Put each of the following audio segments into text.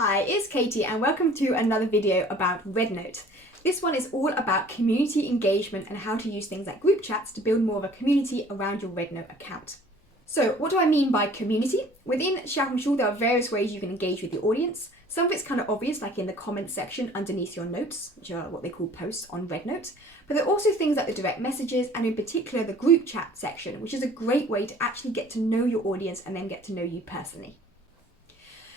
Hi, it's Katie and welcome to another video about RedNote. This one is all about community engagement and how to use things like group chats to build more of a community around your RedNote account. So what do I mean by community? Within Xiaohongshu, there are various ways you can engage with the audience. Some of it's kind of obvious, like in the comments section underneath your notes, which are what they call posts on RedNote. But there are also things like the direct messages and in particular the group chat section, which is a great way to actually get to know your audience and then get to know you personally.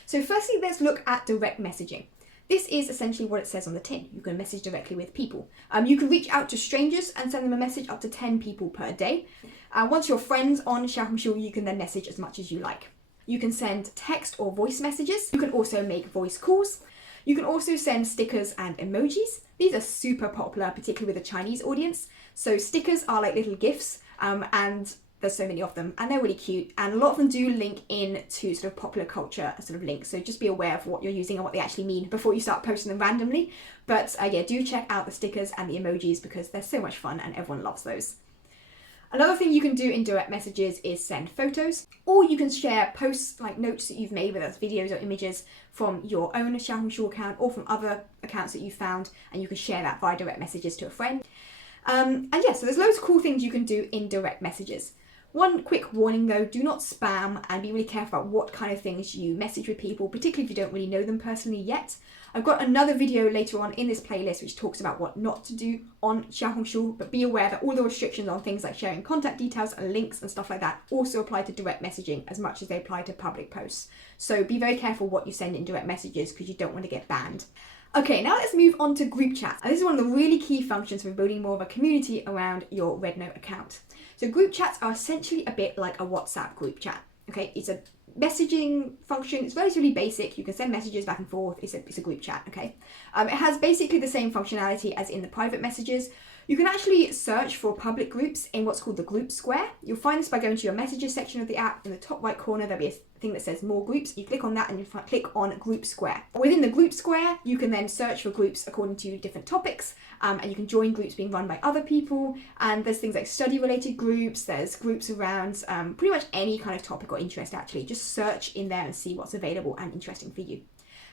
So firstly, let's look at direct messaging. This is essentially what it says on the tin. You can message directly with people. You can reach out to strangers and send them a message up to 10 people per day. Once you're friends on Xiaohongshu, you can then message as much as you like. You can send text or voice messages. You can also make voice calls. You can also send stickers and emojis. These are super popular, particularly with the Chinese audience. So stickers are like little GIFs and there's so many of them and they're really cute, and a lot of them do link in to sort of popular culture sort of links, so just be aware of what you're using and what they actually mean before you start posting them randomly. But yeah, do check out the stickers and the emojis because they're so much fun and everyone loves those. Another thing you can do in direct messages is send photos, or you can share posts like notes that you've made, whether that's videos or images from your own Xiaohongshu account or from other accounts that you found, and you can share that via direct messages to a friend. And yeah, so there's loads of cool things you can do in direct messages. One quick warning though, do not spam and be really careful about what kind of things you message with people, particularly if you don't really know them personally yet. I've got another video later on in this playlist which talks about what not to do on Xiaohongshu, but be aware that all the restrictions on things like sharing contact details and links and stuff like that also apply to direct messaging as much as they apply to public posts. So be very careful what you send in direct messages because you don't want to get banned. Okay, now let's move on to group chat. And this is one of the really key functions for building more of a community around your RedNote account. So group chats are essentially a bit like a WhatsApp group chat. Okay, it's a messaging function. It's relatively basic. You can send messages back and forth. It's a group chat. Okay, it has basically the same functionality as in the private messages. You can actually search for public groups in what's called the group square. You'll find this by going to your messages section of the app. In the top right corner, there'll be a thing that says more groups. You click on that and you click on group square. Within the group square, you can then search for groups according to different topics, and you can join groups being run by other people. And there's things like study related groups. There's groups around pretty much any kind of topic or interest actually. Just search in there and see what's available and interesting for you.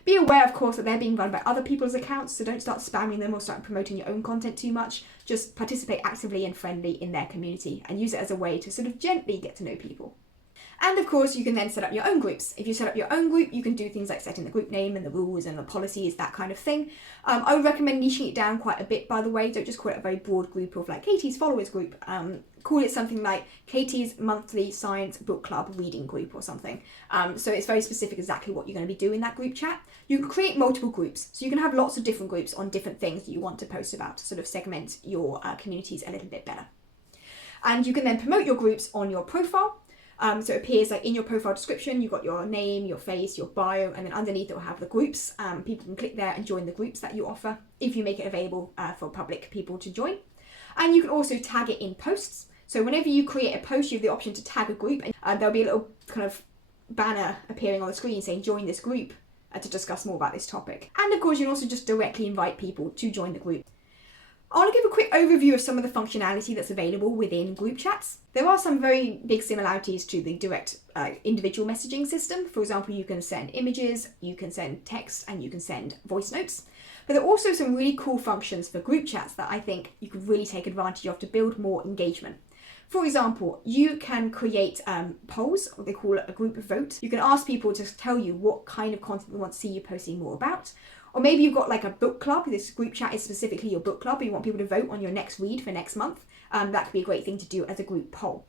Be aware, of course, that they're being run by other people's accounts, so don't start spamming them or start promoting your own content too much. Just participate actively and friendly in their community and use it as a way to sort of gently get to know people. And of course, you can then set up your own groups. If you set up your own group, you can do things like setting the group name and the rules and the policies, that kind of thing. I would recommend niching it down quite a bit, by the way. Don't just call it a very broad group of like Katie's followers group. Call it something like Katie's monthly science book club reading group or something. So it's very specific exactly what you're going to be doing in that group chat. You can create multiple groups. So you can have lots of different groups on different things that you want to post about to sort of segment your communities a little bit better. And you can then promote your groups on your profile. So it appears like in your profile description, you've got your name, your face, your bio, and then underneath it will have the groups. People can click there and join the groups that you offer if you make it available for public people to join. And you can also tag it in posts. So whenever you create a post, you have the option to tag a group, and there'll be a little kind of banner appearing on the screen saying join this group to discuss more about this topic. And of course, you can also just directly invite people to join the group. I want to give a quick overview of some of the functionality that's available within group chats. There are some very big similarities to the direct individual messaging system. For example, you can send images, you can send text, and you can send voice notes. But there are also some really cool functions for group chats that I think you could really take advantage of to build more engagement. For example, you can create polls, what they call a group vote. You can ask people to tell you what kind of content they want to see you posting more about. Or maybe you've got like a book club. This group chat is specifically your book club. You want people to vote on your next read for next month. That could be a great thing to do as a group poll.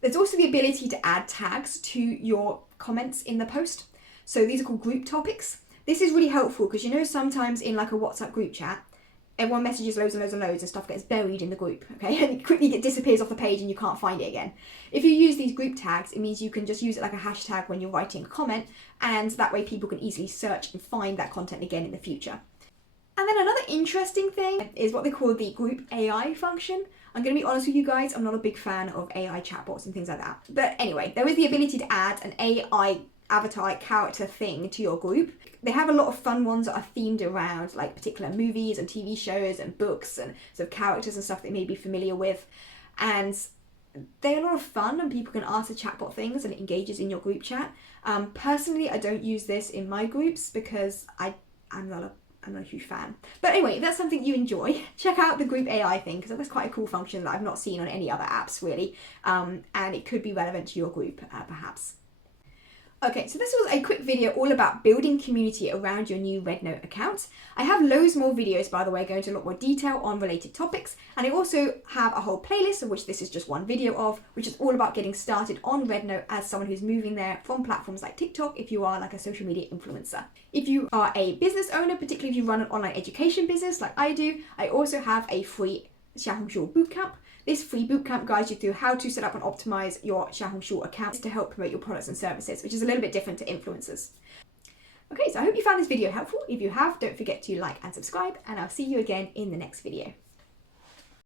There's also the ability to add tags to your comments in the post. So these are called group topics. This is really helpful because you know sometimes in like a WhatsApp group chat, everyone messages loads and loads and loads and stuff gets buried in the group, okay? And it quickly disappears off the page and you can't find it again. If you use these group tags, it means you can just use it like a hashtag when you're writing a comment, and that way people can easily search and find that content again in the future. And then another interesting thing is what they call the group AI function. I'm going to be honest with you guys, I'm not a big fan of AI chatbots and things like that. But anyway, there is the ability to add an AI avatar character thing to your group. They have a lot of fun ones that are themed around like particular movies and TV shows and books and sort of characters and stuff that you may be familiar with. And they're a lot of fun and people can ask the chatbot things and it engages in your group chat. Personally, I don't use this in my groups because I'm not a huge fan. But anyway, if that's something you enjoy, check out the group AI thing because that's quite a cool function that I've not seen on any other apps really. And it could be relevant to your group perhaps. Okay, so this was a quick video all about building community around your new RedNote account. I have loads more videos, by the way, going into a lot more detail on related topics. And I also have a whole playlist, of which this is just one video of, which is all about getting started on RedNote as someone who's moving there from platforms like TikTok if you are like a social media influencer. If you are a business owner, particularly if you run an online education business like I do, I also have a free Xiaohongshu bootcamp. This free bootcamp guides you through how to set up and optimize your Xiaohongshu accounts to help promote your products and services, which is a little bit different to influencers. Okay, so I hope you found this video helpful. If you have, don't forget to like and subscribe, and I'll see you again in the next video.